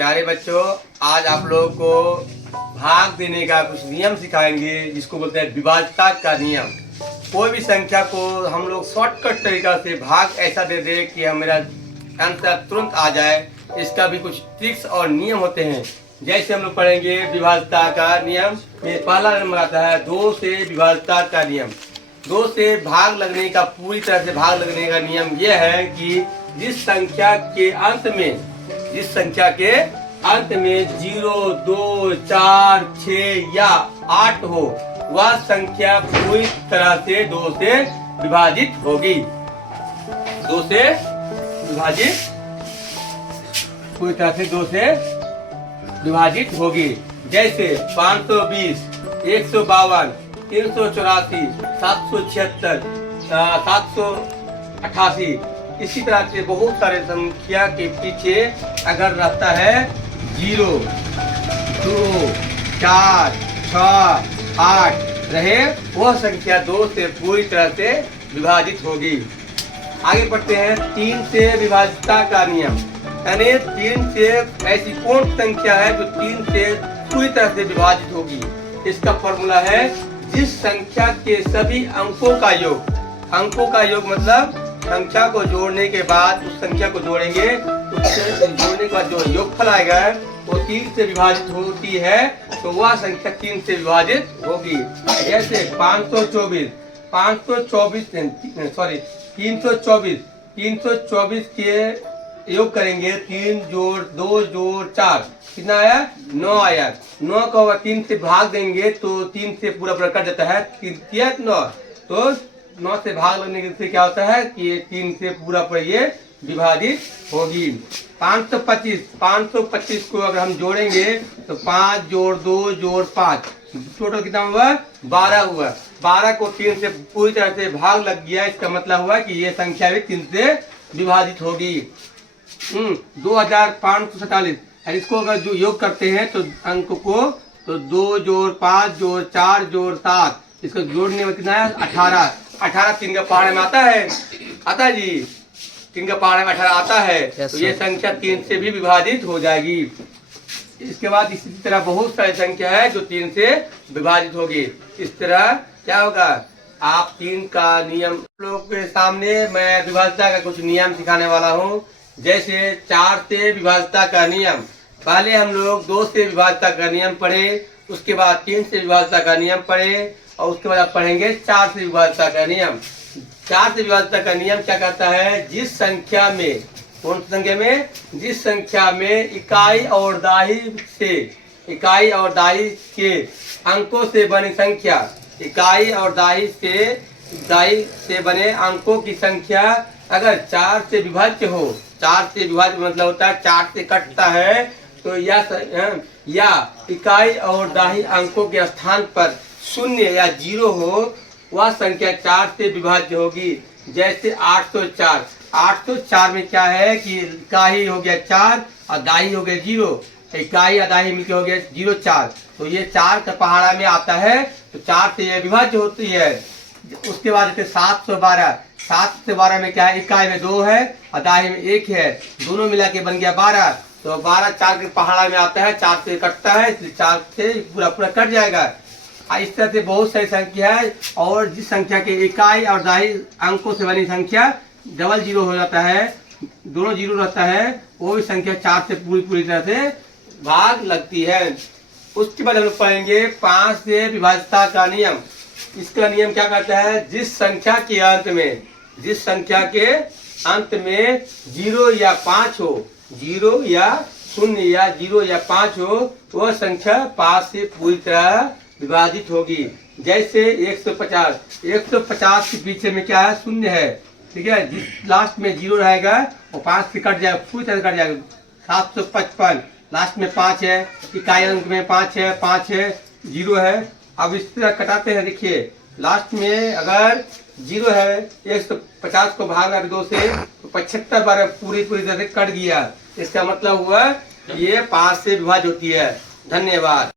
प्यारे बच्चों, आज आप लोगों को भाग देने का कुछ नियम सिखाएंगे जिसको बोलते हैं विभाज्यता का नियम। कोई भी संख्या को हम लोग शॉर्टकट तरीका से भाग ऐसा दे दे कि हमारा आंसर तुरंत आ जाए। इसका भी कुछ ट्रिक्स और नियम होते हैं। जैसे हम लोग पढ़ेंगे विभाज्यता का नियम में पहला नंबर आता है 2 से विभाज्यता का नियम। 2 से भाग लगने का, पूरी तरह से भाग लगने का नियम यह है कि जिस संख्या के अंत में 0, 2, 4, 6 या 8 हो, वह संख्या पूरी तरह से 2 से विभाजित होगी। 2 से विभाजित, पूरी तरह से 2 से विभाजित होगी। जैसे 520, 152, 384, 776, 788। इसी तरह से बहुत सारे संख्या के पीछे अगर रहता है 0, 2, 4, 6, 8 रहे, वह संख्या 2 से पूरी तरह से विभाजित होगी। आगे बढ़ते हैं 3 से विभाज्यता का नियम। यानी 3 से ऐसी कौन संख्या है जो 3 से पूरी तरह से विभाजित होगी। इसका फॉर्मूला है जिस संख्या के सभी अंकों का योग। अंकों का योग मतलब संख्या को जोड़ने के बाद उस संख्या को जोड़ेंगे, उससे जोड़ने के बाद जो योगफल आएगा वो 3 से विभाजित होती है, तो वह संख्या 3 से विभाजित होगी। जैसे 324 के योग करेंगे, 3 जोड़ 2 जोड़ 4 कितना आया? 9 आया। 9 को 3 से भाग देंगे तो 3 से पूरा कट जाता है, 3 9, तो 9 से भाग लगने से क्या होता है कि 3 से पूरा पर ये विभाजित होगी। 525 को अगर हम जोड़ेंगे तो 5 जोड़ 2 जोड़ 5 टोटल कितना हुआ? 12 हुआ। 12 को 3 से पूरी तरह से भाग लग गया, इसका मतलब हुआ कि ये संख्या भी 3 से विभाजित होगी। 2547, इसको अगर जो योग करते हैं तो अंक को, तो 2 जोड़ 5 जोड़ 4 जोड़ 7, इसको जोड़ने में कितना है? 18। 18 3 का पहाड़े में आता है जी, 3 का पहाड़े में 18 आता है, तो ये संख्या 3 से भी विभाजित हो जाएगी। इसके बाद इसी तरह बहुत सारी संख्या है जो 3 से विभाजित होगी। इस तरह क्या होगा? आप 3 का नियम लोग के सामने मैं विभाज्यता का कुछ नियम सिखाने वाला हूँ। जैसे 4 से विभाज्यता का नियम। पहले हम लोग 2 से विभाज्यता का नियम पढ़े, उसके बाद 3 से विभाज्यता का नियम पढ़े, और उसके बाद आप पढ़ेंगे 4 से विभाज्यता का नियम। 4 से विभाज्यता का नियम क्या कहता है? जिस संख्या में, कौन सी संख्या में? जिस संख्या में इकाई और दहाई के अंकों से बनी संख्या, इकाई और दहाई से बने अंकों की संख्या अगर 4 से विभाज्य हो, 4 से विभाज्य मतलब होता है 4 से कटता है, तो या इकाई और दहाई अंकों के स्थान पर 0 या 0 हो, वह संख्या 4 से विभाज्य होगी। जैसे 804। 804 में क्या है कि इकाई हो गया 4 और दाई हो गया 0, इकाई और दाई मिलकर हो गया 0 4, तो ये 4 का पहाड़ा में आता है, तो 4 से यह विभाज्य होती है। उसके बाद 712। 712 में क्या है? इकाई में 2 है और दाई में 1 है, दोनों मिला के बन गया 12, तो 12 4 के पहाड़ा में आता है, 4 से कटता है, इसलिए 4 से पूरा कट जाएगा। इस तरह से बहुत सारी संख्या है, और जिस संख्या के इकाई और दहाई अंकों से बनी संख्या डबल 0 हो जाता है, दोनों 0 रहता है, वो भी संख्या 4 से पूरी तरह से भाग लगती है। उसके बाद हम लोग पढ़ेंगे 5 से विभाज्यता का नियम। इसका नियम क्या कहता है? जिस संख्या के अंत में 0 या 5 हो, 0 या 0 या 0 या 5 हो, वह संख्या 5 से पूरी तरह विभाजित होगी। जैसे 150 के पीछे में क्या है? 0 है, ठीक है। जिस लास्ट में 0 रहेगा वो 5 से कट जाएगा, पूरी तरह कट जाएगा। 755 लास्ट में 5 है, इकाई अंक में 5 है, 0 है। अब इस तरह कटाते हैं, देखिए लास्ट में अगर 0 है, 150 को भागा 2 से, तो 75 बार पूरी तरह से कट गया। इसका मतलब हुआ ये 5 से विभाजित होती है। धन्यवाद।